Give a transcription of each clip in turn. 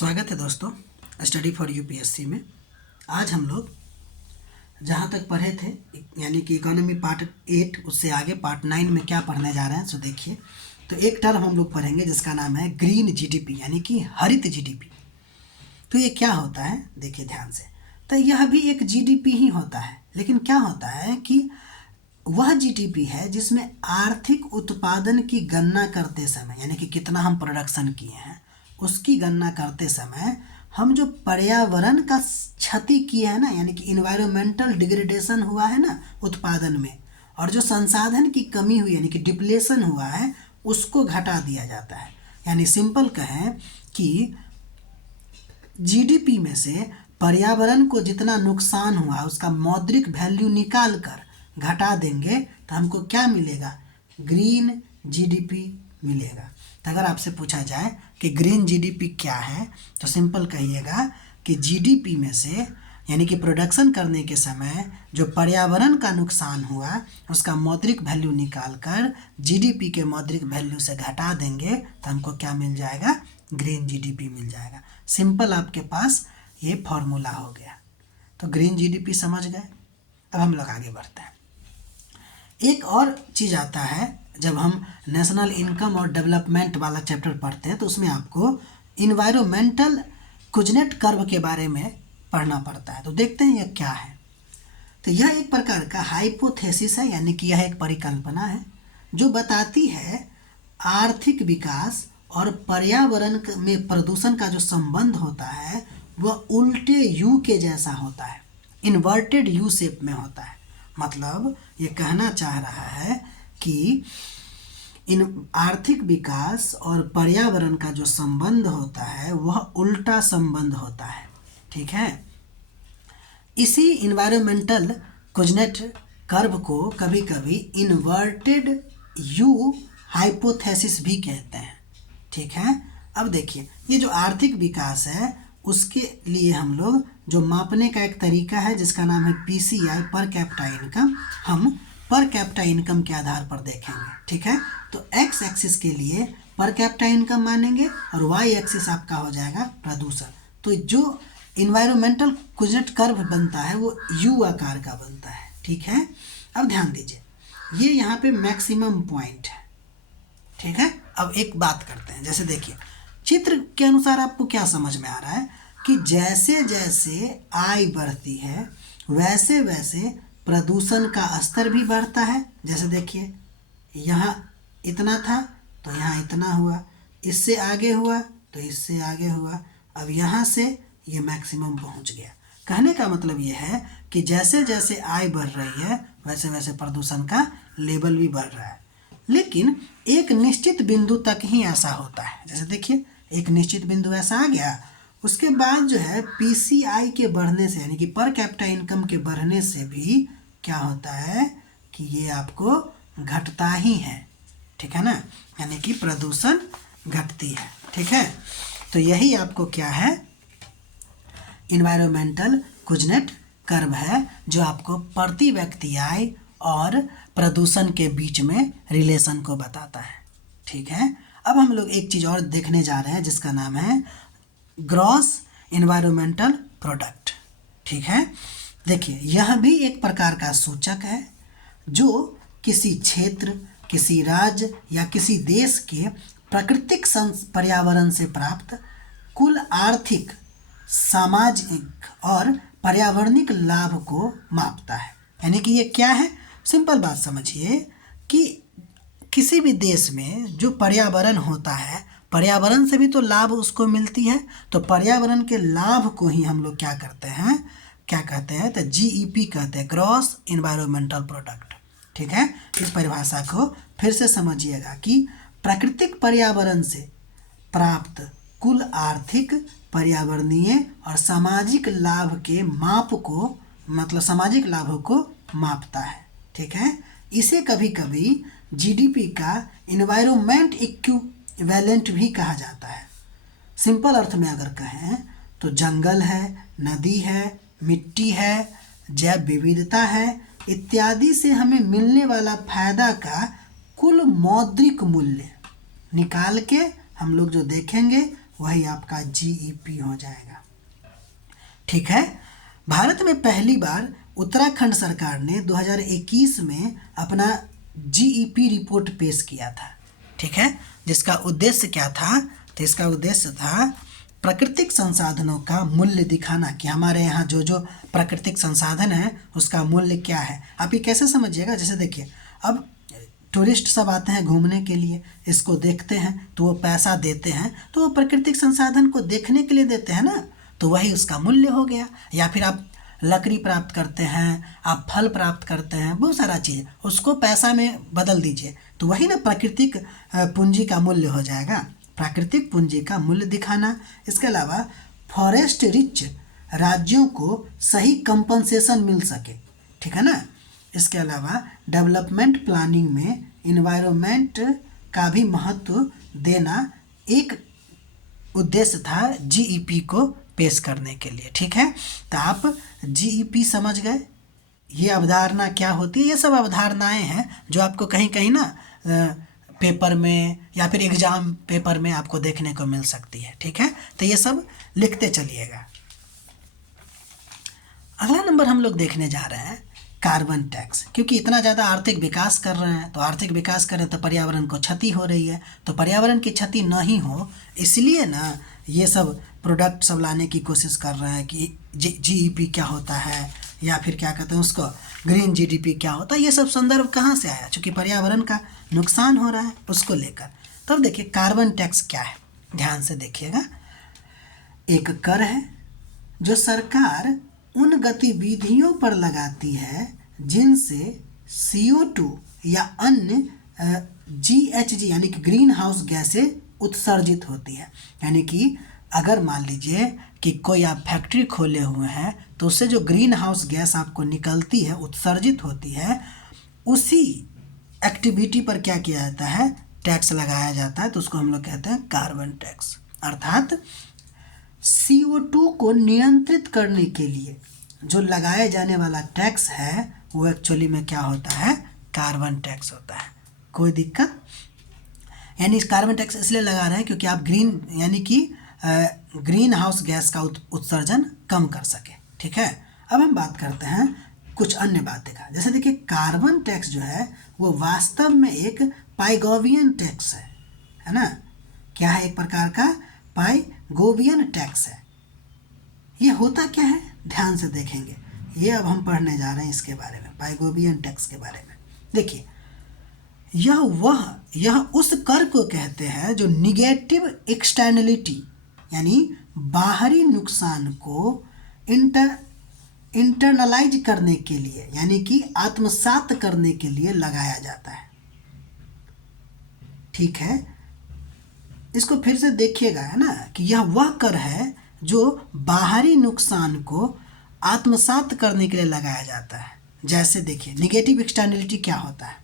स्वागत है दोस्तों स्टडी फॉर यूपीएससी में। आज हम लोग जहाँ तक पढ़े थे यानी कि इकोनॉमी पार्ट 8 उससे आगे पार्ट 9 में क्या पढ़ने जा रहे हैं सो देखिए। तो एक टर्म हम लोग पढ़ेंगे जिसका नाम है ग्रीन जीडीपी यानी कि हरित जीडीपी। तो ये क्या होता है देखिए ध्यान से। तो यह भी एक जीडीपी ही होता है, लेकिन क्या होता है कि वह जीडीपी है जिसमें आर्थिक उत्पादन की गणना करते समय यानी कि कितना हम प्रोडक्शन किए हैं उसकी गणना करते समय हम जो पर्यावरण का क्षति किया है ना, यानी कि इन्वायरमेंटल डिग्रेडेशन हुआ है ना उत्पादन में, और जो संसाधन की कमी हुई यानी कि डिप्लेशन हुआ है उसको घटा दिया जाता है। यानी सिंपल कहें कि जीडीपी में से पर्यावरण को जितना नुकसान हुआ उसका मौद्रिक वैल्यू निकाल कर घटा देंगे तो हमको क्या मिलेगा, ग्रीन जीडीपी मिलेगा। तो अगर आपसे पूछा जाए कि ग्रीन जीडीपी क्या है तो सिंपल कहिएगा कि जीडीपी में से यानी कि प्रोडक्शन करने के समय जो पर्यावरण का नुकसान हुआ उसका मौद्रिक वैल्यू निकाल कर जीडीपी के मौद्रिक वैल्यू से घटा देंगे तो हमको क्या मिल जाएगा, ग्रीन जीडीपी मिल जाएगा। सिंपल आपके पास ये फॉर्मूला हो गया। तो ग्रीन जीडीपी समझ गए। अब हम लोग आगे बढ़ते हैं। एक और चीज़ आता है जब हम नेशनल इनकम और डेवलपमेंट वाला चैप्टर पढ़ते हैं तो उसमें आपको इन्वायरमेंटल कुजनेट कर्व के बारे में पढ़ना पड़ता है। तो देखते हैं यह क्या है। तो यह एक प्रकार का हाइपोथेसिस है यानी कि यह एक परिकल्पना है जो बताती है आर्थिक विकास और पर्यावरण में प्रदूषण का जो संबंध होता है वह उल्टे यू के जैसा होता है, इन्वर्टेड यू शेप में होता है। मतलब ये कहना चाह रहा है कि इन आर्थिक विकास और पर्यावरण का जो संबंध होता है वह उल्टा संबंध होता है। ठीक है, इसी इन्वायरमेंटल कुजनेट कर्व को कभी कभी इन्वर्टेड यू हाइपोथेसिस भी कहते हैं। ठीक है, अब देखिए ये जो आर्थिक विकास है उसके लिए हम लोग जो मापने का एक तरीका है जिसका नाम है पीसीआई, पर कैपिटा इनकम, हम पर कैपिटा इनकम के आधार पर देखेंगे। ठीक है, तो एक्स एक्सिस के लिए पर कैपिटा इनकम मानेंगे और वाई एक्सिस आपका हो जाएगा प्रदूषण। तो जो इन्वायरमेंटल कुजनेट कर्व बनता है वो यू आकार का बनता है। ठीक है, अब ध्यान दीजिए ये यहाँ पे मैक्सिमम पॉइंट है। ठीक है, अब एक बात करते हैं। जैसे देखिए चित्र के अनुसार आपको क्या समझ में आ रहा है कि जैसे जैसे आय बढ़ती है वैसे वैसे प्रदूषण का स्तर भी बढ़ता है। जैसे देखिए यहाँ इतना था तो यहाँ इतना हुआ, इससे आगे हुआ तो इससे आगे हुआ, अब यहाँ से ये मैक्सिमम पहुँच गया। कहने का मतलब ये है कि जैसे जैसे आय बढ़ रही है वैसे वैसे प्रदूषण का लेवल भी बढ़ रहा है, लेकिन एक निश्चित बिंदु तक ही ऐसा होता है। जैसे देखिए एक निश्चित बिंदु ऐसा आ गया, उसके बाद जो है पीसीआई के बढ़ने से यानी कि पर कैपिटा इनकम के बढ़ने से भी क्या होता है कि ये आपको घटता ही है। ठीक है ना, यानी कि प्रदूषण घटती है। ठीक है, तो यही आपको क्या है, इन्वायरमेंटल कुजनेट कर्व है जो आपको प्रति व्यक्ति आय और प्रदूषण के बीच में रिलेशन को बताता है। ठीक है, अब हम लोग एक चीज़ और देखने जा रहे हैं जिसका नाम है ग्रॉस इन्वायरमेंटल प्रोडक्ट। ठीक है, देखिए यह भी एक प्रकार का सूचक है जो किसी क्षेत्र, किसी राज्य या किसी देश के प्राकृतिक पर्यावरण से प्राप्त कुल आर्थिक, सामाजिक और पर्यावरणिक लाभ को मापता है। यानी कि ये क्या है, सिंपल बात समझिए कि किसी भी देश में जो पर्यावरण होता है पर्यावरण से भी तो लाभ उसको मिलती है, तो पर्यावरण के लाभ को ही हम लोग क्या करते हैं, क्या कहते हैं, तो जीईपी कहते हैं, ग्रॉस इन्वायरमेंटल प्रोडक्ट। ठीक है, इस परिभाषा को फिर से समझिएगा कि प्राकृतिक पर्यावरण से प्राप्त कुल आर्थिक, पर्यावरणीय और सामाजिक लाभ के माप को, मतलब सामाजिक लाभों को मापता है। ठीक है, इसे कभी कभी जीडीपी का इन्वायरमेंट इक्विवेलेंट भी कहा जाता है। सिंपल अर्थ में अगर कहें तो जंगल है, नदी है, मिट्टी है, जैव विविधता है इत्यादि से हमें मिलने वाला फायदा का कुल मौद्रिक मूल्य निकाल के हम लोग जो देखेंगे वही आपका जीईपी हो जाएगा। ठीक है। भारत में पहली बार उत्तराखंड सरकार ने 2021 में अपना जीईपी रिपोर्ट पेश किया था। ठीक है, जिसका उद्देश्य क्या था? तो इसका उद्देश्य था प्राकृतिक संसाधनों का मूल्य दिखाना कि हमारे यहाँ जो जो प्राकृतिक संसाधन है उसका मूल्य क्या है। आप ये कैसे समझिएगा, जैसे देखिए, अब टूरिस्ट सब आते हैं घूमने के लिए, इसको देखते हैं तो वो पैसा देते हैं, तो वो प्राकृतिक संसाधन को देखने के लिए देते हैं ना, तो वही उसका मूल्य हो गया। या फिर आप लकड़ी प्राप्त करते हैं, आप फल प्राप्त करते हैं, बहुत सारा चीज़, उसको पैसा में बदल दीजिए तो वही ना प्राकृतिक पूंजी का मूल्य हो जाएगा। प्राकृतिक पूंजी का मूल्य दिखाना। इसके अलावा फॉरेस्ट रिच राज्यों को सही कंपनसेशन मिल सके। ठीक है ना। इसके अलावा डेवलपमेंट प्लानिंग में इन्वायरमेंट का भी महत्व देना एक उद्देश्य था जीईपी को पेश करने के लिए। ठीक है, तो आप जीईपी समझ गए, ये अवधारणा क्या होती है। ये सब अवधारणाएं हैं जो आपको कहीं कहीं ना पेपर में या फिर एग्जाम पेपर में आपको देखने को मिल सकती है। ठीक है, तो ये सब लिखते चलिएगा। अगला नंबर हम लोग देखने जा रहे हैं कार्बन टैक्स। क्योंकि इतना ज़्यादा आर्थिक विकास कर रहे हैं, तो आर्थिक विकास करें तो पर्यावरण को क्षति हो रही है, तो पर्यावरण की क्षति नहीं हो इसलिए ना ये सब प्रोडक्ट सब लाने की कोशिश कर रहे हैं कि जीईपी क्या होता है, या फिर क्या कहते हैं उसको ग्रीन जीडीपी क्या होता है। ये सब संदर्भ कहाँ से आया? चूँकि पर्यावरण का नुकसान हो रहा है उसको लेकर। तो अब देखिए कार्बन टैक्स क्या है, ध्यान से देखिएगा। एक कर है जो सरकार उन गतिविधियों पर लगाती है जिनसे CO2 या अन्य GHG यानी कि ग्रीन हाउस गैसें उत्सर्जित होती है। यानी कि अगर मान लीजिए कि कोई आप फैक्ट्री खोले हुए हैं तो उससे जो ग्रीन हाउस गैस आपको निकलती है, उत्सर्जित होती है, उसी एक्टिविटी पर क्या किया जाता है? टैक्स लगाया जाता है। तो उसको हम लोग कहते हैं कार्बन टैक्स। अर्थात CO2 को नियंत्रित करने के लिए जो लगाए जाने वाला टैक्स है वो एक्चुअली में क्या होता है? कार्बन टैक्स होता है। कोई दिक्कत? यानी इस कार्बन टैक्स इसलिए लगा रहे हैं क्योंकि आप ग्रीन यानी कि ग्रीन हाउस गैस का उत्सर्जन कम कर सके। ठीक है, अब हम बात करते हैं कुछ अन्य बातें का। जैसे देखिए कार्बन टैक्स जो है वो वास्तव में एक पाइगोवियन टैक्स है ना। क्या है? एक प्रकार का पाइगोवियन टैक्स है। ये होता क्या है? ध्यान से देखेंगे, ये अब हम पढ़ने जा रहे हैं इसके बारे में, पाइगोवियन टैक्स के बारे में। देखिए यह उस कर को कहते हैं जो निगेटिव एक्सटर्नलिटी यानी बाहरी नुकसान को इंटरनलाइज करने के लिए यानी कि आत्मसात करने के लिए लगाया जाता है। ठीक है, इसको फिर से देखिएगा, है ना, कि यह वह कर है जो बाहरी नुकसान को आत्मसात करने के लिए लगाया जाता है। जैसे देखिए निगेटिव एक्सटर्नलिटी क्या होता है?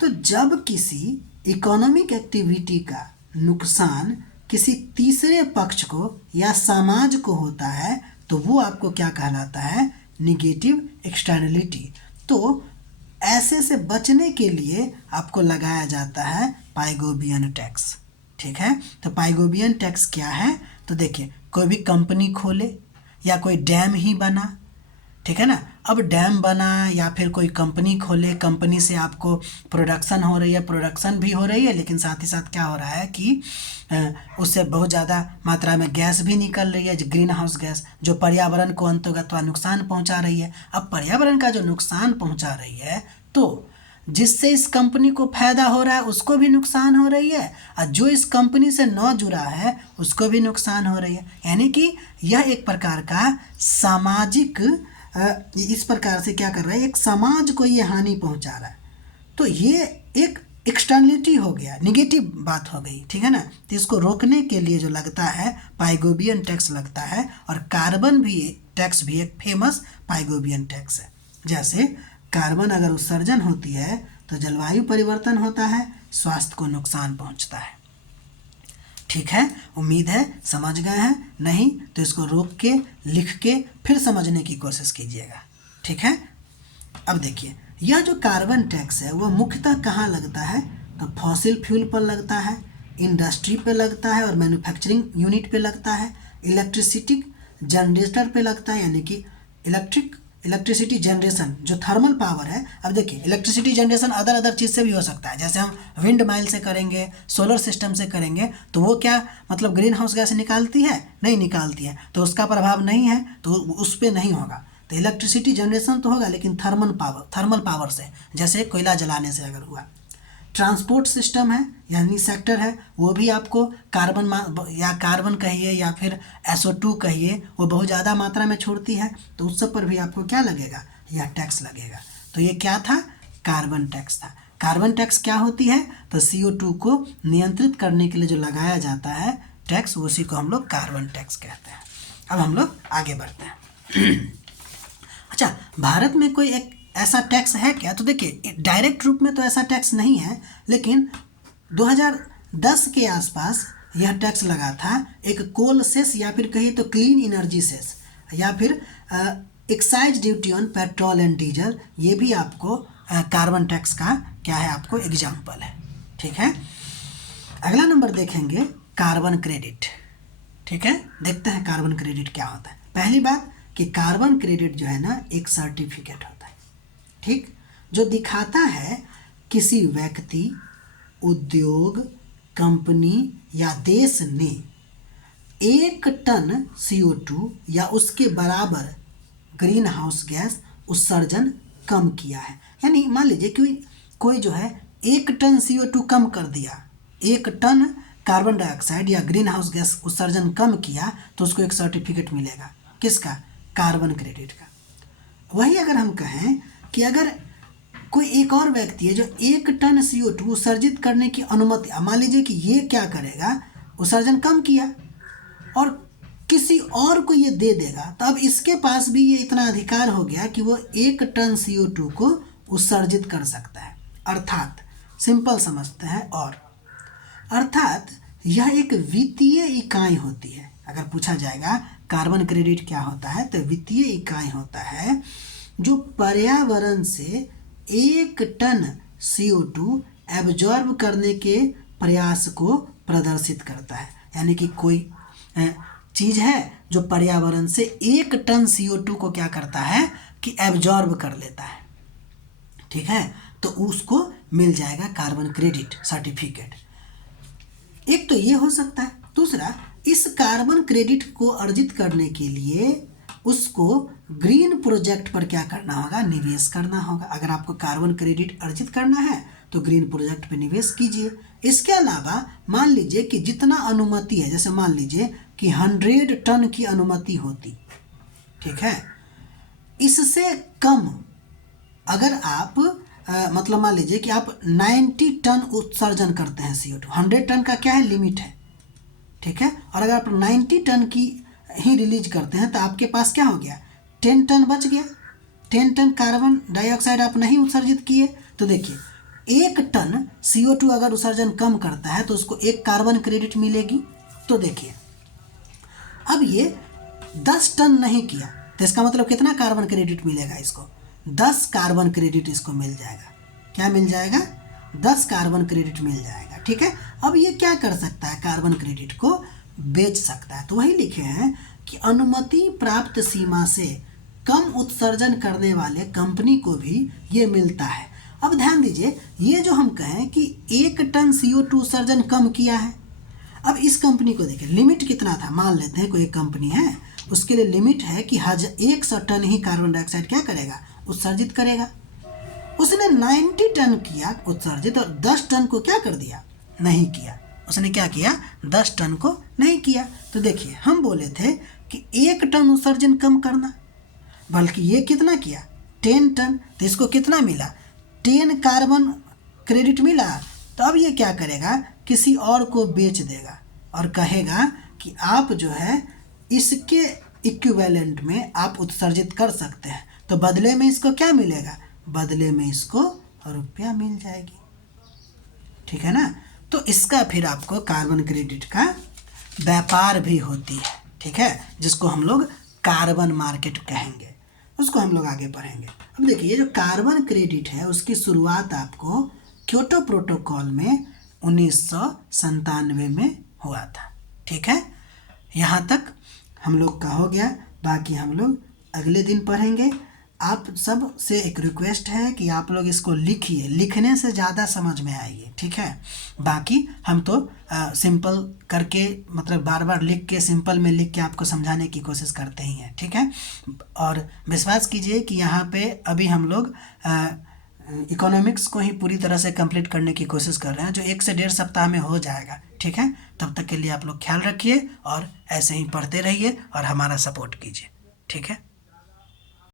तो जब किसी इकोनॉमिक एक्टिविटी का नुकसान किसी तीसरे पक्ष को या समाज को होता है तो वो आपको क्या कहलाता है? Negative externality. तो ऐसे से बचने के लिए आपको लगाया जाता है पाइगोवियन टैक्स। ठीक है, तो पाइगोवियन टैक्स क्या है? तो देखिए कोई भी कंपनी खोले या कोई डैम ही बना, ठीक है ना, अब डैम बना या फिर कोई कंपनी खोले, कंपनी से आपको प्रोडक्शन हो रही है, प्रोडक्शन भी हो रही है, लेकिन साथ ही साथ क्या हो रहा है कि उससे बहुत ज़्यादा मात्रा में गैस भी निकल रही है, ग्रीन हाउस गैस, जो पर्यावरण को अंततः नुकसान पहुंचा रही है। अब पर्यावरण का जो नुकसान पहुंचा रही है तो जिससे इस कंपनी को फायदा हो रहा है उसको भी नुकसान हो रही है, और जो इस कंपनी से न जुड़ा है उसको भी नुकसान हो रही है। यानी कि यह एक प्रकार का सामाजिक इस प्रकार से क्या कर रहा है? एक समाज को ये हानि पहुंचा रहा है। तो ये एक एक्सटर्नलिटी हो गया, निगेटिव बात हो गई। ठीक है ना, तो इसको रोकने के लिए जो लगता है पाइगोवियन टैक्स लगता है, और कार्बन भी टैक्स भी एक फेमस पाइगोवियन टैक्स है। जैसे कार्बन अगर उत्सर्जन होती है तो जलवायु परिवर्तन होता है, स्वास्थ्य को नुकसान पहुंचता है। ठीक है, उम्मीद है समझ गए हैं। नहीं तो इसको रोक के लिख के फिर समझने की कोशिश कीजिएगा। ठीक है, अब देखिए यह जो कार्बन टैक्स है वह मुख्यतः कहाँ लगता है? तो फॉसिल फ्यूल पर लगता है, इंडस्ट्री पे लगता है और मैन्युफैक्चरिंग यूनिट पे लगता है, इलेक्ट्रिसिटी जनरेटर पे लगता है, यानी कि इलेक्ट्रिसिटी जनरेशन जो थर्मल पावर है। अब देखिए इलेक्ट्रिसिटी जनरेशन अदर चीज़ से भी हो सकता है, जैसे हम विंड माइल से करेंगे, सोलर सिस्टम से करेंगे, तो वो क्या मतलब ग्रीन हाउस गैस निकालती है? नहीं निकालती है, तो उसका प्रभाव नहीं है, तो उस पर नहीं होगा। तो इलेक्ट्रिसिटी जनरेशन तो होगा लेकिन थर्मल पावर से, जैसे कोयला जलाने से अगर हुआ। ट्रांसपोर्ट सिस्टम है यानी सेक्टर है, वो भी आपको कार्बन कहिए या फिर SO2 कहिए, वो बहुत ज़्यादा मात्रा में छोड़ती है, तो उस सब पर भी आपको क्या लगेगा? यह टैक्स लगेगा। तो ये क्या था? कार्बन टैक्स था। कार्बन टैक्स क्या होती है? तो CO2 को नियंत्रित करने के लिए जो लगाया जाता है टैक्स, उसी को हम लोग कार्बन टैक्स कहते हैं। अब हम लोग आगे बढ़ते हैं। अच्छा, भारत में कोई एक ऐसा टैक्स है क्या? तो देखिए डायरेक्ट रूप में तो ऐसा टैक्स नहीं है, लेकिन 2010 के आसपास यह टैक्स लगा था, एक कोल सेस या फिर कहिए तो क्लीन एनर्जी सेस, या फिर excise duty on petrol and diesel. ये भी आपको कार्बन टैक्स का क्या है, आपको एग्जाम्पल है। ठीक है, अगला नंबर देखेंगे कार्बन क्रेडिट। ठीक है, देखते हैं कार्बन क्रेडिट क्या होता है। पहली बात कि कार्बन क्रेडिट जो है ना, एक सर्टिफिकेट होता है, ठीक, जो दिखाता है किसी व्यक्ति, उद्योग, कंपनी या देश ने 1 टन CO2 या उसके बराबर ग्रीन हाउस गैस उत्सर्जन कम किया है। यानी मान लीजिए कि कोई जो है 1 टन CO2 कम कर दिया, 1 टन कार्बन डाइऑक्साइड या ग्रीन हाउस गैस उत्सर्जन कम किया, तो उसको एक सर्टिफिकेट मिलेगा। किसका? कार्बन क्रेडिट का। वही अगर हम कहें कि अगर कोई एक और व्यक्ति है जो 1 टन CO2 उत्सर्जित करने की अनुमति, मान लीजिए कि ये क्या करेगा, उत्सर्जन कम किया और किसी और को ये दे देगा, तो अब इसके पास भी ये इतना अधिकार हो गया कि वो 1 टन CO2 को उत्सर्जित कर सकता है। अर्थात सिंपल समझते हैं, और अर्थात यह एक वित्तीय इकाई होती है। अगर पूछा जाएगा कार्बन क्रेडिट क्या होता है, तो वित्तीय इकाई होता है जो पर्यावरण से 1 टन CO2 एब्जॉर्ब करने के प्रयास को प्रदर्शित करता है। यानी कि कोई चीज़ है जो पर्यावरण से 1 टन CO2 को क्या करता है कि एब्जॉर्ब कर लेता है। ठीक है, तो उसको मिल जाएगा कार्बन क्रेडिट सर्टिफिकेट। एक तो ये हो सकता है। दूसरा, इस कार्बन क्रेडिट को अर्जित करने के लिए उसको ग्रीन प्रोजेक्ट पर क्या करना होगा? निवेश करना होगा। अगर आपको कार्बन क्रेडिट अर्जित करना है तो ग्रीन प्रोजेक्ट पे निवेश कीजिए। इसके अलावा मान लीजिए कि जितना अनुमति है, जैसे मान लीजिए कि 100 टन की अनुमति होती, ठीक है, इससे कम अगर आप मतलब मान लीजिए कि आप 90 टन उत्सर्जन करते हैं CO2, 100 टन का क्या है, लिमिट है, ठीक है, और अगर आप 90 टन की ही रिलीज करते हैं तो आपके पास क्या हो गया, 10 टन बच गया। 10 टन कार्बन डाइऑक्साइड आप नहीं उत्सर्जित किए, तो देखिए 1 टन CO2 अगर उत्सर्जन कम करता है तो उसको 1 कार्बन क्रेडिट मिलेगी। तो देखिए अब ये 10 टन नहीं किया तो इसका मतलब कितना कार्बन क्रेडिट मिलेगा? इसको 10 कार्बन क्रेडिट इसको मिल जाएगा। क्या मिल जाएगा? 10 कार्बन क्रेडिट मिल जाएगा। ठीक है, अब ये क्या कर सकता है? कार्बन क्रेडिट को बेच सकता है। तो वही लिखे हैं कि अनुमति प्राप्त सीमा से कम उत्सर्जन करने वाले कंपनी को भी ये मिलता है। अब ध्यान दीजिए, ये जो हम कहें कि 1 टन CO2 उत्सर्जन कम किया है, अब इस कंपनी को देखिए लिमिट कितना था। मान लेते हैं कोई एक कंपनी है, उसके लिए लिमिट है कि 100 टन ही कार्बन डाइऑक्साइड क्या करेगा, उत्सर्जित करेगा। उसने 90 टन किया उत्सर्जित और 10 टन को क्या कर दिया, नहीं किया। उसने क्या किया, 10 टन को नहीं किया। तो देखिए हम बोले थे कि 1 टन उत्सर्जन कम करना, बल्कि ये कितना किया, 10 टन। तो इसको कितना मिला, 10 कार्बन क्रेडिट मिला। तो अब ये क्या करेगा, किसी और को बेच देगा और कहेगा कि आप जो है इसके इक्विवेलेंट में आप उत्सर्जित कर सकते हैं। तो बदले में इसको क्या मिलेगा, बदले में इसको रुपया मिल जाएगी। ठीक है ना। तो इसका फिर आपको कार्बन क्रेडिट का व्यापार भी होती है, ठीक है, जिसको हम लोग कार्बन मार्केट कहेंगे। उसको हम लोग आगे पढ़ेंगे। अब देखिए, ये जो कार्बन क्रेडिट है उसकी शुरुआत आपको क्योटो प्रोटोकॉल में 1997 में हुआ था। ठीक है, यहाँ तक हम लोग का हो गया। बाकी हम लोग अगले दिन पढ़ेंगे। आप सब से एक रिक्वेस्ट है कि आप लोग इसको लिखिए, लिखने से ज़्यादा समझ में आएगी। ठीक है, बाकी हम तो सिंपल करके मतलब बार बार लिख के सिंपल में लिख के आपको समझाने की कोशिश करते ही हैं। ठीक है, और विश्वास कीजिए कि यहाँ पे अभी हम लोग इकोनॉमिक्स को ही पूरी तरह से कंप्लीट करने की कोशिश कर रहे हैं, जो 1 से 1.5 सप्ताह में हो जाएगा। ठीक है, तब तक के लिए आप लोग ख्याल रखिए और ऐसे ही पढ़ते रहिए और हमारा सपोर्ट कीजिए। ठीक है।